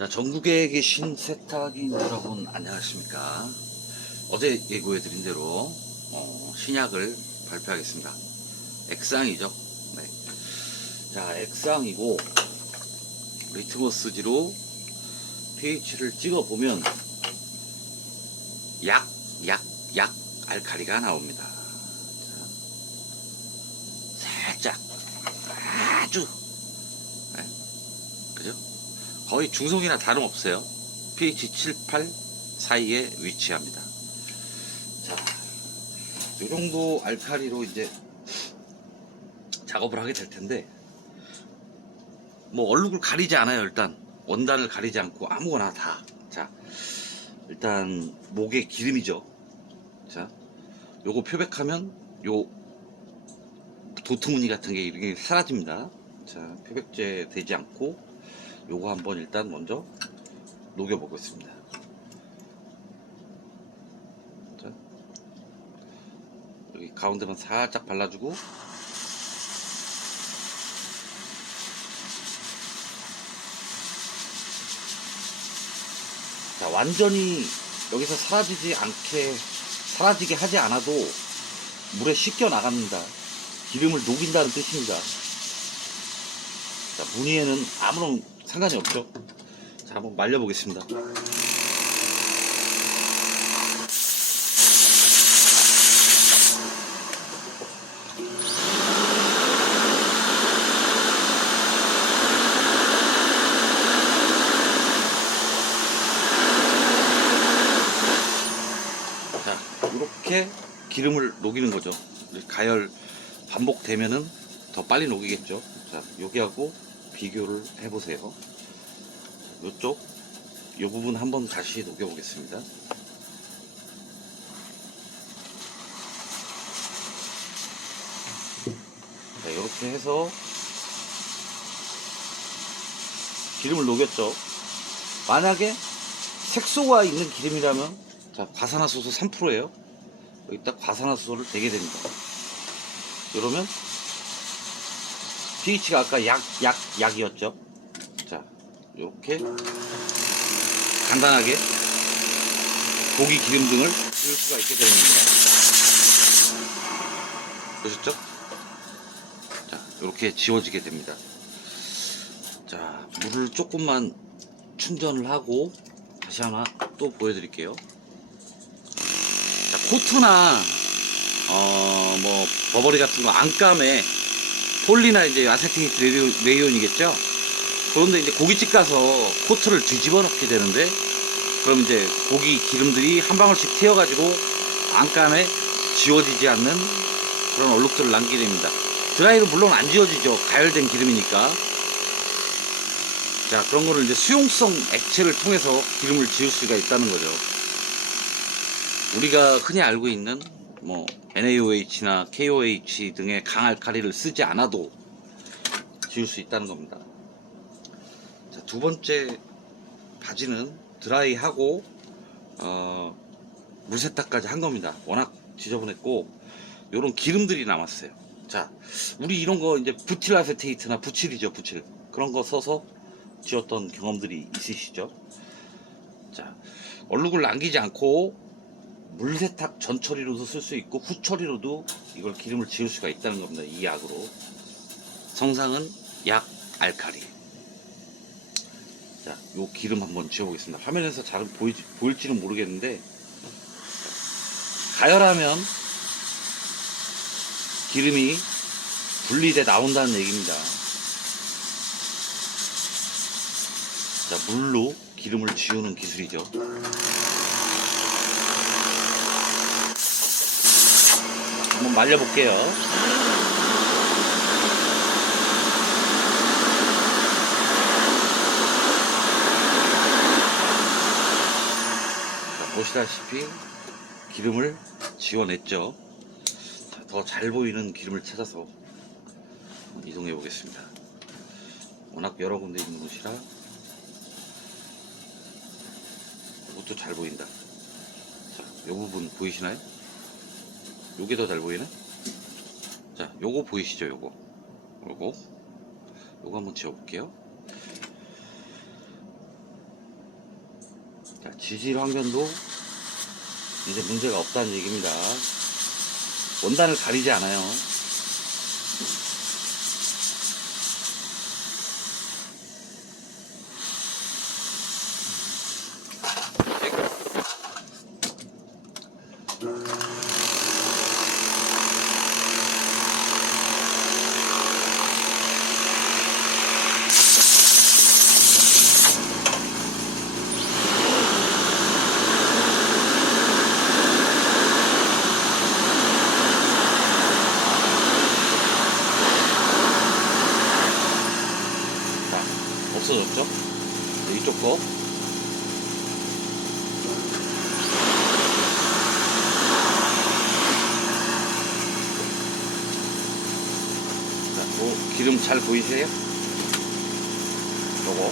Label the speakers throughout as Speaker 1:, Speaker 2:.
Speaker 1: 자, 전국에 계신 세탁인 여러분 안녕하십니까? 어제 예고해드린 대로 어, 신약을 발표하겠습니다. 액상이죠. 네. 자, 액상이고 리트머스지로 pH를 찍어보면 약, 약, 약 알칼리가 나옵니다. 자, 살짝 아주 네. 그죠? 거의 중성이나 다름없어요. pH 7, 8 사이에 위치합니다. 자, 이 정도 알칼리로 이제 작업을 하게 될 텐데, 뭐 얼룩을 가리지 않아요. 일단 원단을 가리지 않고 아무거나 다. 자, 일단 목에 기름이죠. 자, 요거 표백하면 요 도트무늬 같은 게 이렇게 사라집니다. 자, 표백제 되지 않고 요거 한번 일단 먼저 녹여 보겠습니다. 자, 여기 가운데만 살짝 발라주고 자, 완전히 여기서 사라지지 않게 사라지게 하지 않아도 물에 씻겨 나갑니다. 기름을 녹인다는 뜻입니다. 자, 무늬에는 아무런 상관이 없죠. 자, 한번 말려보겠습니다. 자, 이렇게 기름을 녹이는 거죠. 가열 반복되면은 더 빨리 녹이겠죠. 자, 여기하고 비교를 해보세요. 이쪽, 이 부분 한번 다시 녹여보겠습니다. 자, 이렇게 해서 기름을 녹였죠. 만약에 색소가 있는 기름이라면 자 과산화수소 3%예요. 여기다 과산화수소를 대게 됩니다. 이러면 pH가 아까 약, 약, 약이었죠. 자, 이렇게 간단하게 고기 기름 등을 지울 수가 있게 되는 겁니다. 보셨죠? 자, 이렇게 지워지게 됩니다. 자, 물을 조금만 충전을 하고 다시 하나 또 보여드릴게요. 자, 코트나 어, 뭐 버버리 같은 거 안감에 폴리나 이제 아세틱 레이온, 레이온이겠죠. 그런데 이제 고깃집 가서 코트를 뒤집어 놓게 되는데 그럼 이제 고기 기름들이 한 방울씩 튀어가지고 안감에 지워지지 않는 그런 얼룩들을 남기게 됩니다. 드라이로 물론 안 지워지죠. 가열된 기름이니까. 자, 그런 거를 이제 수용성 액체를 통해서 기름을 지울 수가 있다는 거죠. 우리가 흔히 알고 있는 뭐 NaOH나 KOH 등의 강알칼리를 쓰지 않아도 지울 수 있다는 겁니다. 자, 두 번째 바지는 드라이하고 어, 물세탁까지 한 겁니다. 워낙 지저분했고 요런 기름들이 남았어요. 자, 우리 이런 거 이제 부틸 아세테이트나 부칠이죠, 부칠. 그런 거 써서 지웠던 경험들이 있으시죠? 자, 얼룩을 남기지 않고 물세탁 전 처리로도 쓸 수 있고 후 처리로도 이걸 기름을 지울 수가 있다는 겁니다. 이 약으로. 성상은 약 알칼리. 자, 요 기름 한번 지워보겠습니다. 화면에서 잘 보이지, 보일지는 모르겠는데 가열하면 기름이 분리돼 나온다는 얘기입니다. 자, 물로 기름을 지우는 기술이죠. 한번 말려볼게요. 자, 보시다시피 기름을 지워냈죠. 더 잘 보이는 기름을 찾아서 이동해 보겠습니다. 워낙 여러 군데 있는 곳이라 이것도 잘 보인다. 자, 이 부분 보이시나요? 요게 더 잘 보이네? 자, 요거 보이시죠? 요거. 요거. 요거 한번 지워볼게요. 자, 지질 환경도 이제 문제가 없다는 얘기입니다. 원단을 가리지 않아요. 자, 없어졌죠? 네, 이쪽 거. 자, 요 기름 잘 보이세요? 요거.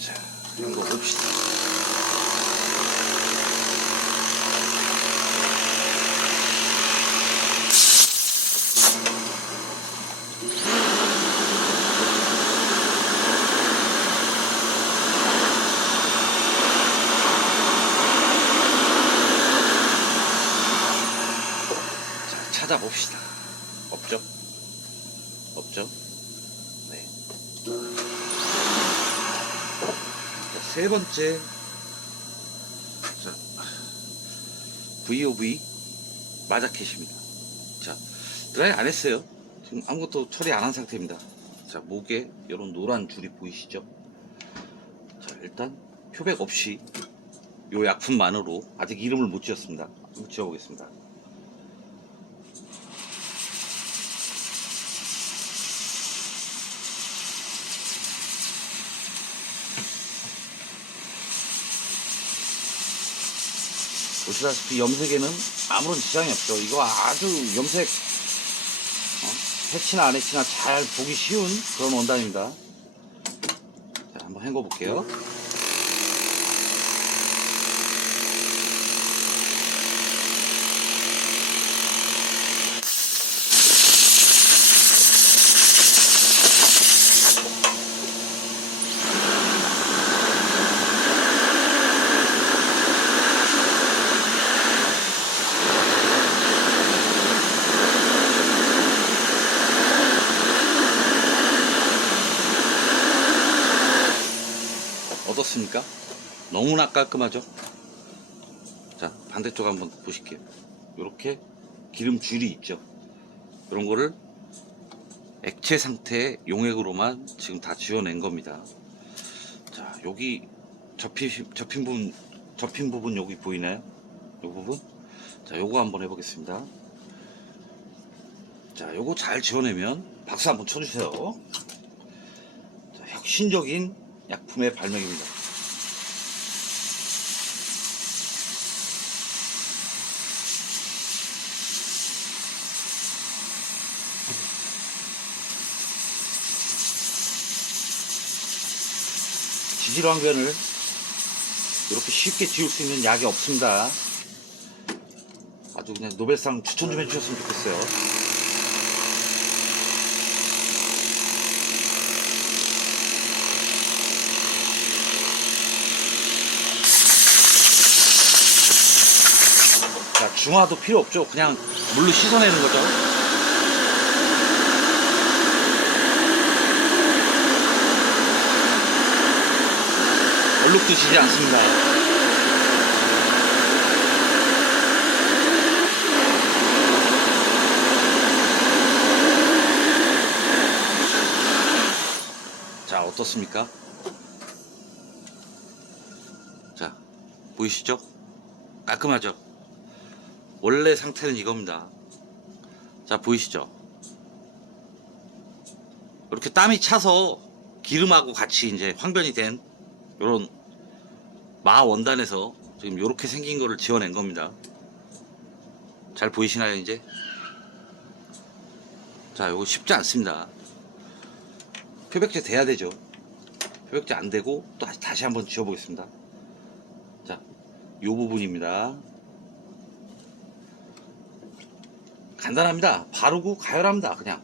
Speaker 1: 자, 이런 거 봅시다. 자, 찾아봅시다. 없죠? 없죠? 네. 자, 세 번째 자, VOV 마자켓입니다. 자, 드라이 안 했어요. 지금 아무것도 처리 안 한 상태입니다. 자, 목에 이런 노란 줄이 보이시죠? 자, 일단 표백 없이 요 약품만으로 아직 이름을 못 지었습니다. 한번 지어보겠습니다. 보시다시피 염색에는 아무런 지장이 없죠. 이거 아주 염색 어? 해치나 안 해치나 잘 보기 쉬운 그런 원단입니다. 자, 한번 헹궈 볼게요. 어떻습니까? 너무나 깔끔하죠? 자, 반대쪽 한번 보실게요. 이렇게 기름 줄이 있죠. 이런 거를 액체 상태의 용액으로만 지금 다 지워낸 겁니다. 자, 여기 접히, 접힌 부분, 접힌 부분 여기 보이나요? 이 부분? 자, 요거 한번 해보겠습니다. 자, 요거 잘 지워내면 박수 한번 쳐주세요. 자, 혁신적인 약품의 발명입니다. 지질환경을 이렇게 쉽게 지울 수 있는 약이 없습니다. 아주 그냥 노벨상 추천 좀 해주셨으면 좋겠어요. 자, 중화도 필요 없죠. 그냥 물로 씻어내는 거죠. 얼룩도 지지 않습니다. 자, 어떻습니까? 자, 보이시죠? 깔끔하죠? 원래 상태는 이겁니다. 자, 보이시죠? 이렇게 땀이 차서 기름하고 같이 이제 황변이 된 요런 마 원단에서 지금 요렇게 생긴 거를 지어낸 겁니다. 잘 보이시나요, 이제? 자, 요거 쉽지 않습니다. 표백제 돼야 되죠. 표백제 안 되고 또 다시- 한번 지워보겠습니다. 자, 요 부분입니다. 간단합니다. 바르고 가열합니다. 그냥.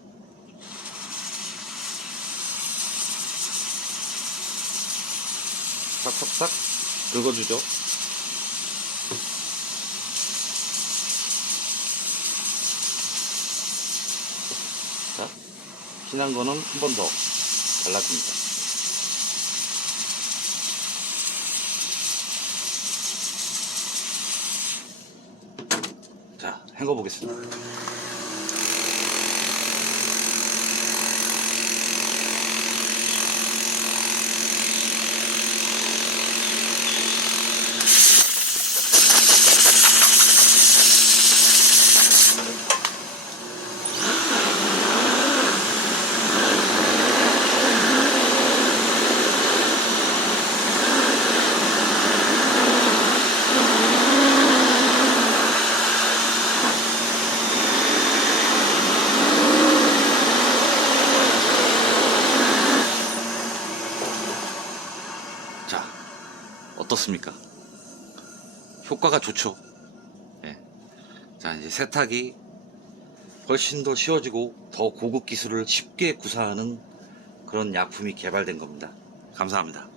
Speaker 1: 싹싹싹 긁어주죠. 자, 진한 거는 한 번 더 발라줍니다. 자, 헹궈 보겠습니다. 어떻습니까? 효과가 좋죠. 예. 자, 이제 세탁이 훨씬 더 쉬워지고 더 고급 기술을 쉽게 구사하는 그런 약품이 개발된 겁니다. 감사합니다.